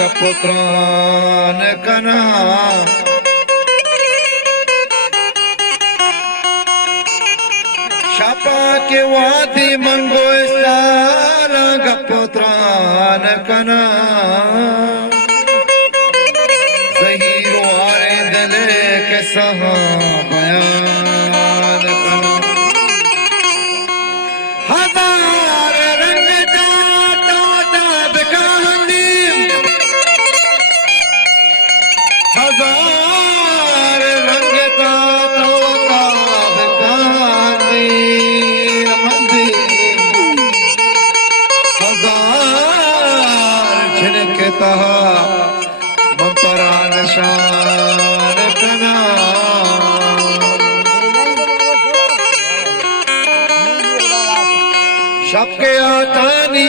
गपुत्रान कना शापा के वादी मंगो सारा गपुत्रान कना सही रुआरे दले के सहा बयान कना हजार रंग जाता बिकानी हजार रंग जाता बिकानी हजार छिड़कता मंतरा निशान कना सबके आतानी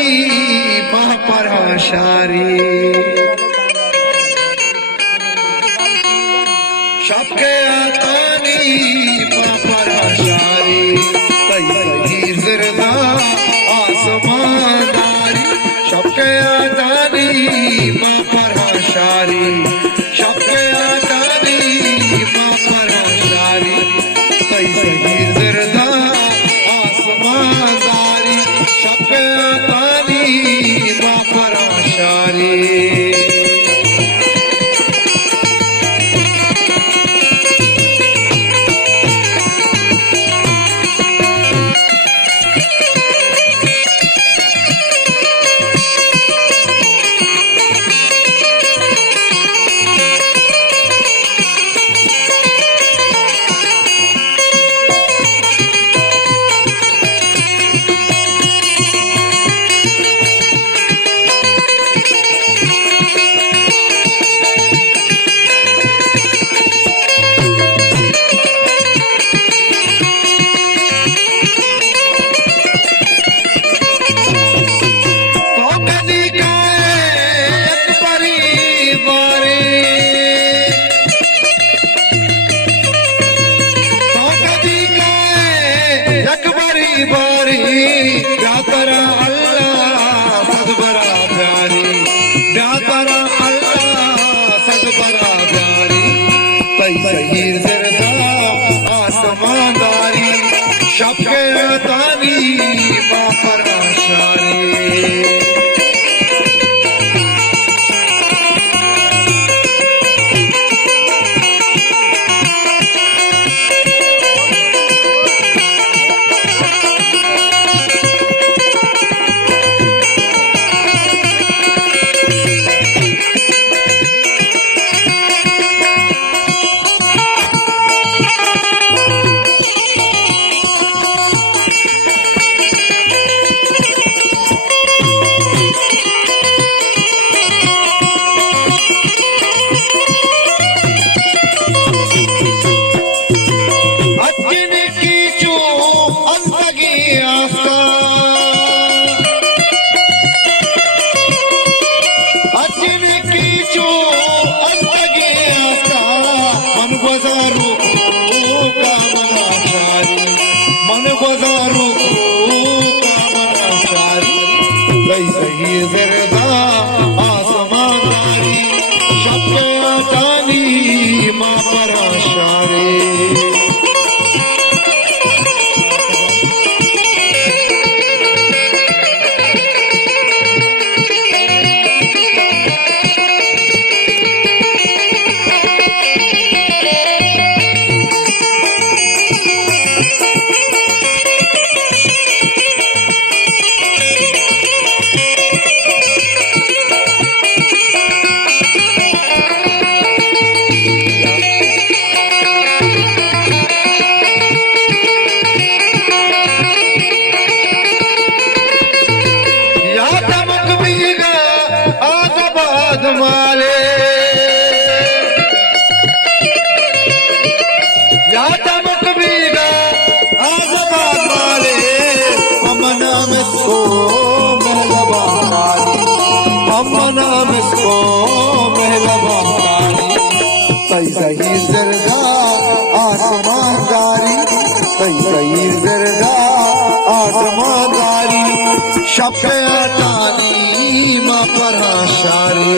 महापराशारी सबके आतानी महापराशारी तई जिरदा आसमानदारी सबके आतानी महापराशारी सबके आतानी महापराशारी तई जिरदा आसमानदारी सबके आतानी महापराशारी प्यारा अल्लाह सदबरा प्यारी प्यारा अल्लाह सदबरा प्यारी तई सही जरदा आसमानदारी सबके तानी महापराशारी मन बजारू सही जरदा आसमानदारी सबके तानी महापराशारी माले या तमक बीगा आज़ाद माले अमना मिसको महलबा अमना मिसको महलबा तई सही जरदा आसमानदारी तई सही जरदा आसमानदारी शफ़े तानी महापराशारी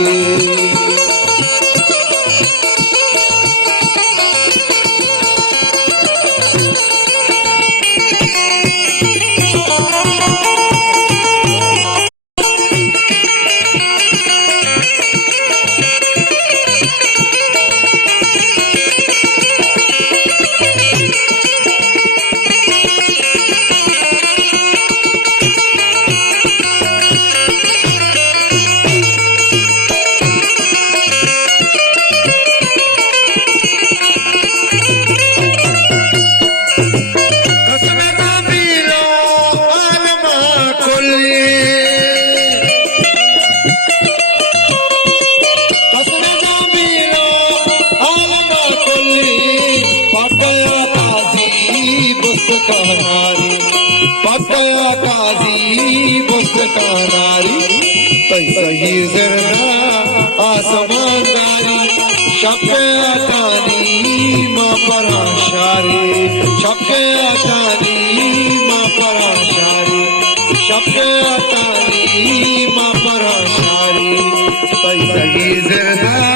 शक्यातानी मा पराशारी शक्यातानी मा पराशारी शक्यातानी मा पराशारी पैसा ही जरदा